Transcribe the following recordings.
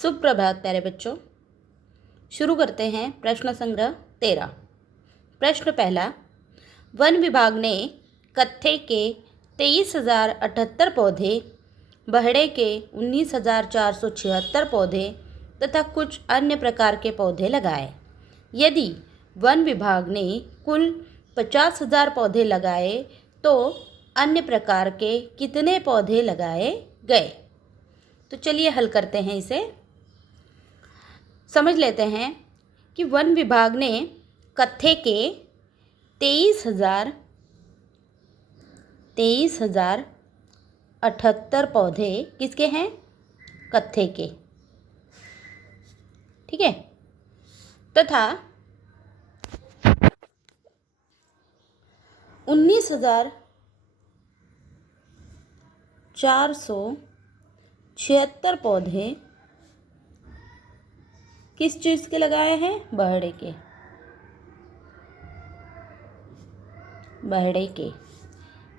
सुप्रभात प्यारे बच्चों। शुरू करते हैं प्रश्न संग्रह 13। प्रश्न पहला, वन विभाग ने कत्थे के 23,078 पौधे, बहड़े के 19,476 पौधे तथा कुछ अन्य प्रकार के पौधे लगाए। यदि वन विभाग ने कुल 50,000 पौधे लगाए तो अन्य प्रकार के कितने पौधे लगाए गए? तो चलिए हल करते हैं इसे। समझ लेते हैं कि वन विभाग ने कत्थे के 23,078 पौधे किसके हैं? कत्थे के, ठीक है, तथा 19,476 पौधे किस चीज़ के लगाए हैं? बहड़े के,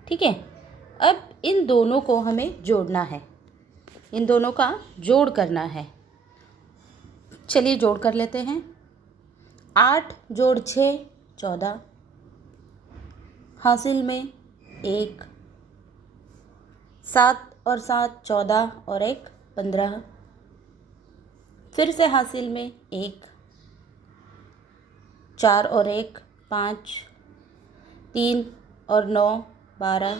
ठीक है। अब इन दोनों को हमें जोड़ना है, इन दोनों का जोड़ करना है। चलिए जोड़ कर लेते हैं। 8 जोड़ 6 14, हासिल में 1, 7 और 7 14 और 1 15, फिर से हासिल में 1, 4 और 1 5, 3 और 9 12,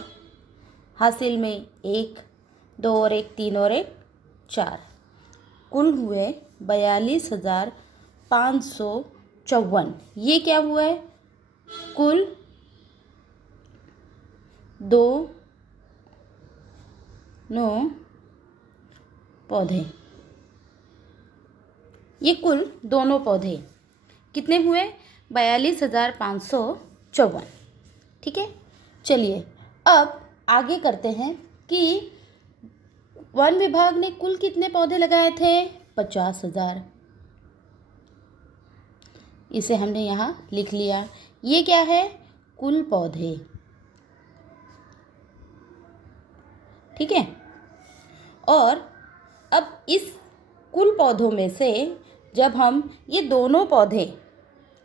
हासिल में 1, 2 और 1 3 और 1 4, कुल हुए 42,554। ये क्या हुआ है? कुल 2 पौधे, ये कुल दोनों पौधे कितने हुए? 42,554, ठीक है। चलिए अब आगे करते हैं कि वन विभाग ने कुल कितने पौधे लगाए थे? 50,000। इसे हमने यहाँ लिख लिया। ये क्या है? कुल पौधे, ठीक है। और अब इस कुल पौधों में से जब हम ये दोनों पौधे,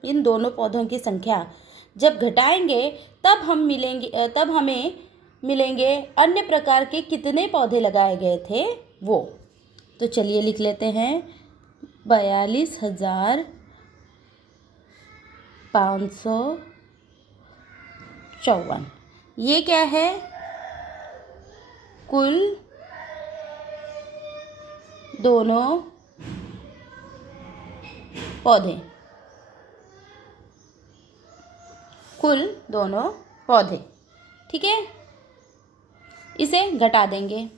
इन दोनों पौधों की संख्या जब घटाएंगे तब हमें मिलेंगे अन्य प्रकार के कितने पौधे लगाए गए थे वो। तो चलिए लिख लेते हैं 42,554। ये क्या है? कुल दोनों पौधे, कुल दोनों पौधे, ठीक है। इसे घटा देंगे।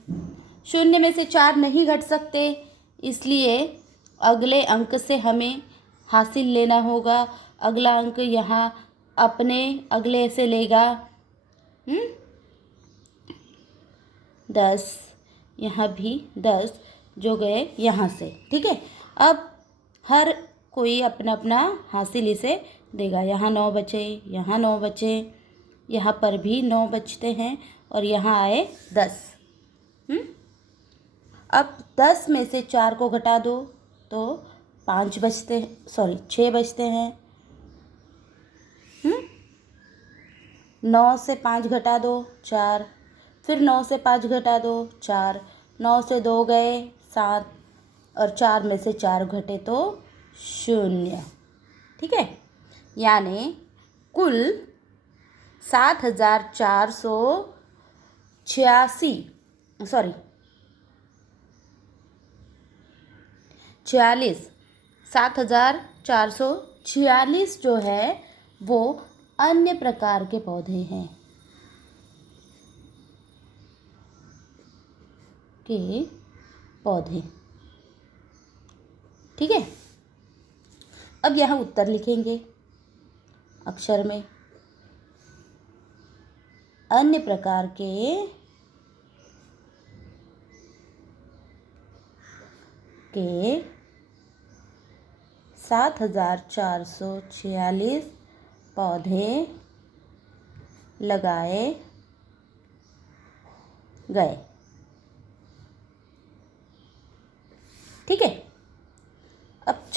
शून्य में से 4 नहीं घट सकते, इसलिए अगले अंक से हमें हासिल लेना होगा। अगला अंक यहाँ अपने अगले से लेगा 10, यहाँ भी 10 जो गए यहाँ से, ठीक है। अब हर कोई अपना अपना हासिल इसे देगा। यहाँ 9 बचे, यहाँ 9 बचे, यहाँ पर भी 9 बचते हैं और यहाँ आए 10। अब 10 में से 4 को घटा दो तो 5 बचते, 6 बचते हैं। 9 से 5 घटा दो 4, फिर 9 से 5 घटा दो 4, 9 से 2 गए 7 और 4 में से 4 घटे तो 0, ठीक है। यानी कुल 7,446 जो है वो अन्य प्रकार के पौधे हैं, ठीक है। अब यहाँ उत्तर लिखेंगे अक्षर में। अन्य प्रकार के 7,446 पौधे लगाए गए, ठीक है।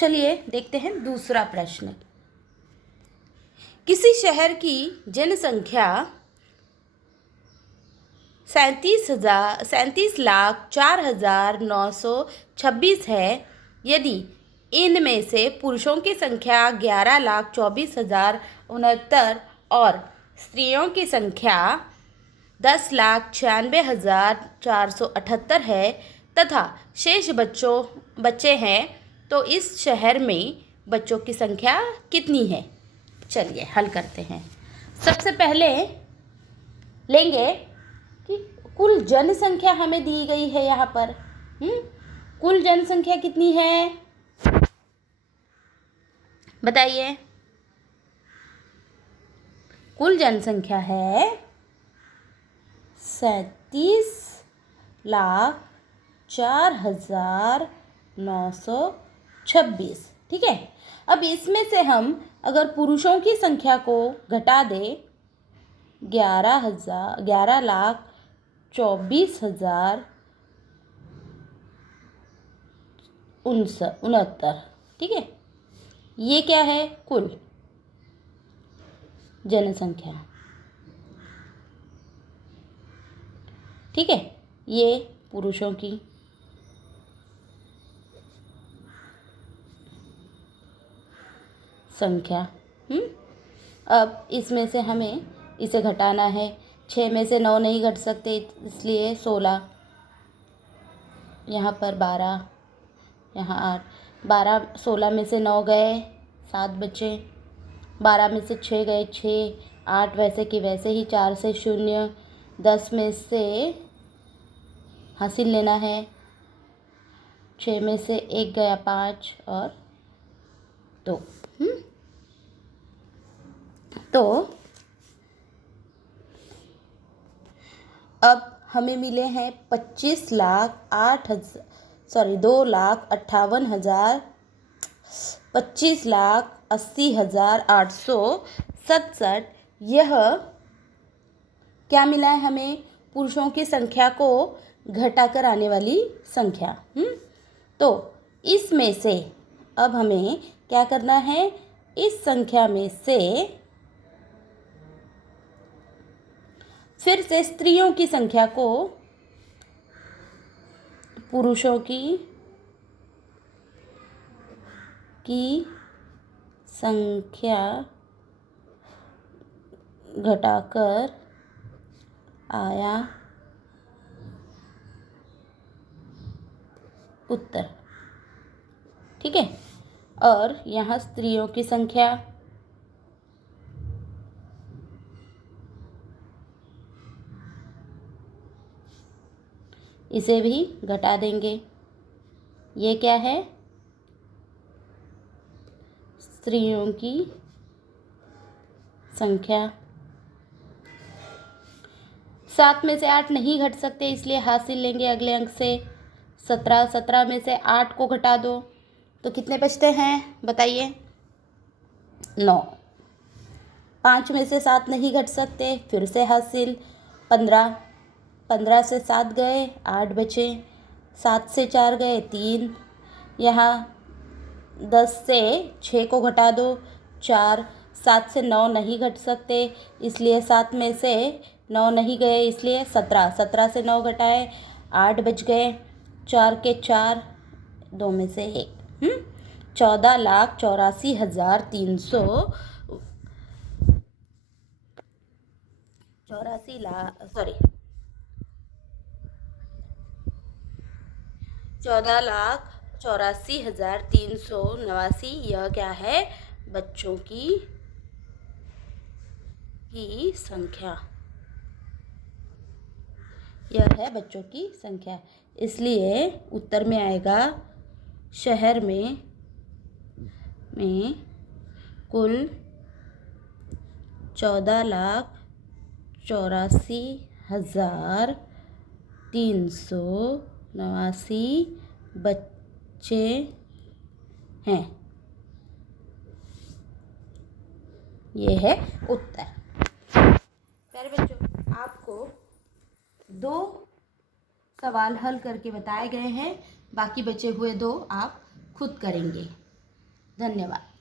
चलिए देखते हैं दूसरा प्रश्न। किसी शहर की जनसंख्या 37,04,926 है। यदि इनमें से पुरुषों की संख्या 11,24,069 और स्त्रियों की संख्या 10,96,478 है तथा शेष बच्चे हैं, तो इस शहर में बच्चों की संख्या कितनी है? चलिए हल करते हैं। सबसे पहले लेंगे कि कुल जनसंख्या हमें दी गई है यहाँ पर। कुल जनसंख्या कितनी है बताइए? कुल जनसंख्या है 37,04,926। ठीक है। अब इसमें से हम अगर पुरुषों की संख्या को घटा दें 11,24,069। ठीक है, ये क्या है? कुल जनसंख्या। ठीक है, ये पुरुषों की संख्या। अब इसमें से हमें इसे घटाना है। 6 में से 9 नहीं घट सकते, इसलिए 16, यहाँ पर 12, यहाँ 8, 12, 16 में से 9 गए, 7 बचे, 12 में से 6 गए, 6, 8 वैसे कि वैसे ही, 4 से 0, 10 में से हासिल लेना है, 6 में से 1 गया, 5 और 2। तो अब हमें मिले हैं 25,80,867। यह क्या मिला है हमें? पुरुषों की संख्या को घटाकर आने वाली संख्या। तो इसमें से अब हमें क्या करना है? इस संख्या में से फिर से स्त्रियों की संख्या को पुरुषों की संख्या घटाकर आया उत्तर। ठीक है, और यहाँ स्त्रियों की संख्या इसे भी घटा देंगे। ये क्या है? स्त्रियों की संख्या। 7 में से 8 नहीं घट सकते, इसलिए हासिल लेंगे अगले अंक से। 17 में से 8 को घटा दो तो कितने बचते हैं बताइए? 9। 5 में से 7 नहीं घट सकते, फिर से हासिल। 15 से 7 गए, 8 बचे, 7 से 4 गए, 3, यहाँ 10 से 6 को घटा दो, 4, 7 से 9 नहीं घट सकते, इसलिए 7 में से 9 नहीं गए, इसलिए 17 से 9 घटाए, 8 बच गए, 4 के 4, 2 में से 1, 14,84,389। यह क्या है? बच्चों की संख्या। यह है बच्चों की संख्या। इसलिए उत्तर में आएगा शहर में कुल 14,84,389 बच्चे हैं। ये है उत्तर। प्यारे बच्चों, आपको 2 सवाल हल करके बताए गए हैं, बाकी बचे हुए 2 आप खुद करेंगे। धन्यवाद।